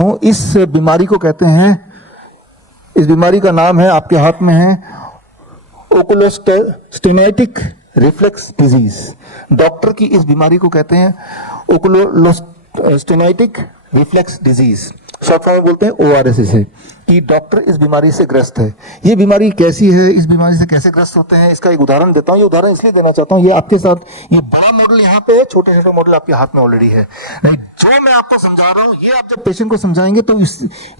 इस बीमारी को कहते हैं, इस बीमारी का नाम है, आपके हाथ में है, ओकुलोस्टेनाइटिक रिफ्लेक्स डिजीज। डॉक्टर की इस बीमारी को कहते हैं ओकुलोस्टेनाइटिक रिफ्लेक्स डिजीज, शॉर्ट फॉर्म में बोलते हैं ORS इसे, कि डॉक्टर इस बीमारी से ग्रस्त है। ये बीमारी कैसी है, इस बीमारी से कैसे ग्रस्त होते हैं, इसका एक उदाहरण देता हूँ। ये उदाहरण इसलिए देना चाहता हूँ, ये आपके साथ, ये बड़ा मॉडल यहाँ पे है, छोटे छोटे मॉडल आपके हाथ में ऑलरेडी है। जो मैं आपको समझा रहा हूँ, ये आप जब पेशेंट को समझाएंगे तो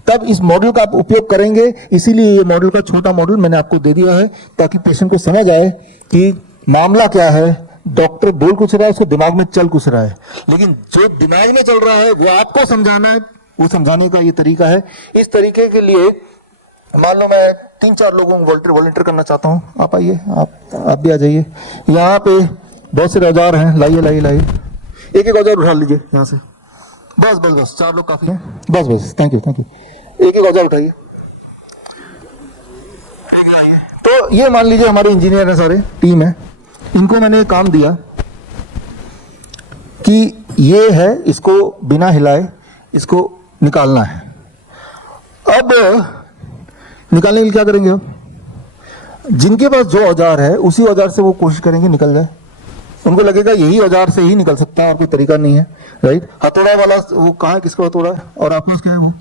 तब इस मॉडल का आप उपयोग करेंगे। इसीलिए ये मॉडल का छोटा मॉडल मैंने आपको दे दिया है, ताकि पेशेंट को समझ आए कि मामला क्या है। डॉक्टर बोल कुछ रहा है, उसको दिमाग में चल कुछ रहा है, लेकिन जो दिमाग में चल रहा है वो आपको समझाना है। वो समझाने का ये तरीका है। इस तरीके के लिए मान लो मैं 3-4 लोगों को वॉलंटियर करना चाहता हूँ। आप आइए, आप भी आ जाइए। यहाँ पे बहुत से औजार हैं, लाइए। एक एक औजार उठा लीजिए यहाँ से। बस 4 लोग काफी हैं। बस थैंक यू। एक एक औजार उठाइए। तो ये मान लीजिए हमारे इंजीनियर है, सारे टीम है। इनको मैंने काम दिया कि ये है, इसको बिना हिलाए इसको निकालना है। अब निकालने के लिए क्या करेंगे? जिनके पास जो औजार है उसी औजार से वो कोशिश करेंगे निकल जाए। उनको लगेगा यही औजार से ही निकल सकता है, और कोई तरीका नहीं है, राइट। हथौड़ा वाला वो कहाँ है, किसका हथौड़ा है, और आपके पास क्या है वो,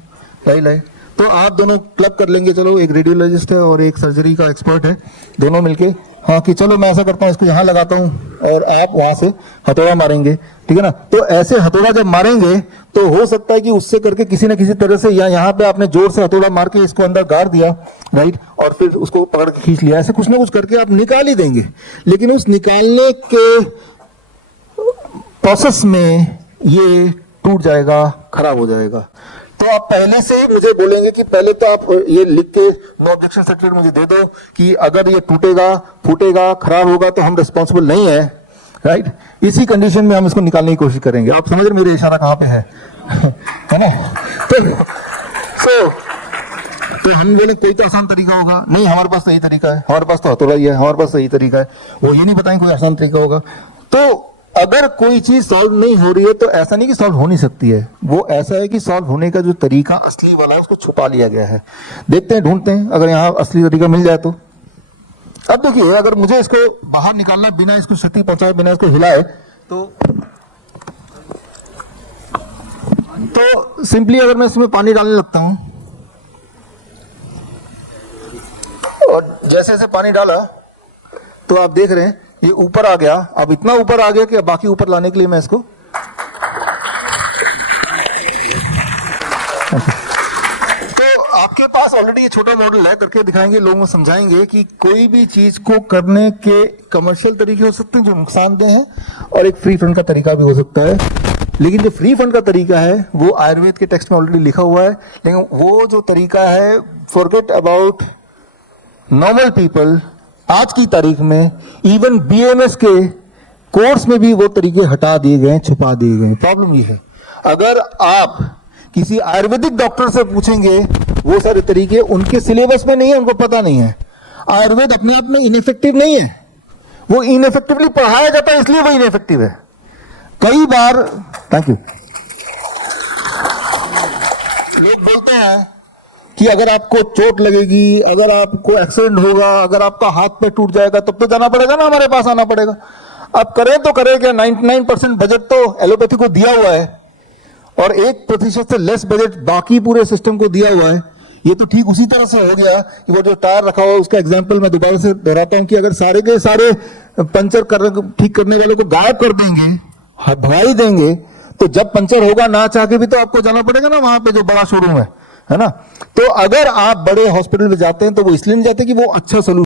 लाई। तो आप दोनों क्लब कर लेंगे। चलो, एक रेडियोलॉजिस्ट है और एक सर्जरी का एक्सपर्ट है, दोनों मिलके, हाँ कि चलो मैं ऐसा करता हूँ, इसको यहाँ लगाता हूँ और आप वहां से हथौड़ा मारेंगे, ठीक है ना। तो ऐसे हथौड़ा जब मारेंगे तो हो सकता है कि उससे करके किसी न किसी तरह से, या यहाँ पे आपने जोर से हथौड़ा मार के इसको अंदर गाड़ दिया, राइट, और फिर उसको पकड़ के खींच लिया, ऐसे कुछ ना कुछ करके आप निकाल ही देंगे। लेकिन उस निकालने के प्रोसेस में ये टूट जाएगा, खराब हो जाएगा। तो आप पहले से ही मुझे बोलेंगे कि पहले तो आप ये लिख के नो ऑब्जेक्शन सर्टिफिकेट मुझे दे दो कि अगर ये टूटेगा, फूटेगा, खराब होगा तो हम रिस्पॉन्सिबल नहीं है, राइट। इसी कंडीशन में हम इसको निकालने की कोशिश करेंगे। आप समझ रहे मेरे इशारा कहाँ पे है है ना। तो हम बोले कोई तो आसान तरीका होगा, नहीं हमारे पास सही तरीका है, हमारे पास तो हथौड़ा ही है, हमारे पास सही तरीका है। वो ये नहीं बताएंगे कोई आसान तरीका होगा। तो अगर कोई चीज सॉल्व नहीं हो रही है तो ऐसा नहीं कि सॉल्व हो नहीं सकती है, वो ऐसा है कि सॉल्व होने का जो तरीका असली वाला है उसको छुपा लिया गया है। देखते हैं, ढूंढते हैं, अगर यहाँ असली तरीका मिल जाए तो। अब देखिए, अगर मुझे इसको बाहर निकालना बिना इसको क्षति पहुंचाए, बिना इसको हिलाए, तो सिंपली अगर मैं इसमें पानी डालने लगता हूं, और जैसे जैसे पानी डाला तो आप देख रहे हैं ये ऊपर आ गया। अब इतना ऊपर आ गया कि बाकी ऊपर लाने के लिए मैं इसको तो आपके पास ऑलरेडी ये छोटा मॉडल है, करके दिखाएंगे, लोगों को समझाएंगे कि कोई भी चीज को करने के कमर्शियल तरीके हो सकते हैं जो नुकसानदेह हैं, और एक फ्री फंड का तरीका भी हो सकता है। लेकिन जो फ्री फंड का तरीका है वो आयुर्वेद के टेक्स्ट में ऑलरेडी लिखा हुआ है। लेकिन वो जो तरीका है, फॉरगेट अबाउट नॉर्मल पीपल, आज की तारीख में इवन BMS के कोर्स में भी वो तरीके हटा दिए गए, छुपा दिए गए। प्रॉब्लम ये है, अगर आप किसी आयुर्वेदिक डॉक्टर से पूछेंगे, वो सारे तरीके उनके सिलेबस में नहीं है, उनको पता नहीं है। आयुर्वेद अपने आप में इनइफेक्टिव नहीं है, वो इनइफेक्टिवली पढ़ाया जाता है, इसलिए वो इनइफेक्टिव है। कई बार, थैंक यू, लोग बोलते हैं कि अगर आपको चोट लगेगी, अगर आपको एक्सीडेंट होगा, अगर आपका हाथ पे टूट जाएगा, तब तो जाना पड़ेगा ना, हमारे पास आना पड़ेगा। अब करें तो करें क्या, 99% बजट तो एलोपैथी को दिया हुआ है, और 1% से लेस बजट बाकी पूरे सिस्टम को दिया हुआ है। ये तो ठीक उसी तरह से हो गया कि वो जो टायर रखा हुआ है, उसका एग्जाम्पल मैं दोबारा से दोहराता हूं कि अगर सारे के सारे पंचर ठीक करने वाले को गायब कर देंगे, भगाई देंगे, तो जब पंचर होगा ना चाह के भी तो आपको जाना पड़ेगा ना वहां पे जो बड़ा शोरूम है ना। तो अगर आप बड़े हॉस्पिटल में जाते हैं तो वो इसलिए नहीं जाते कि वो अच्छा सलूशन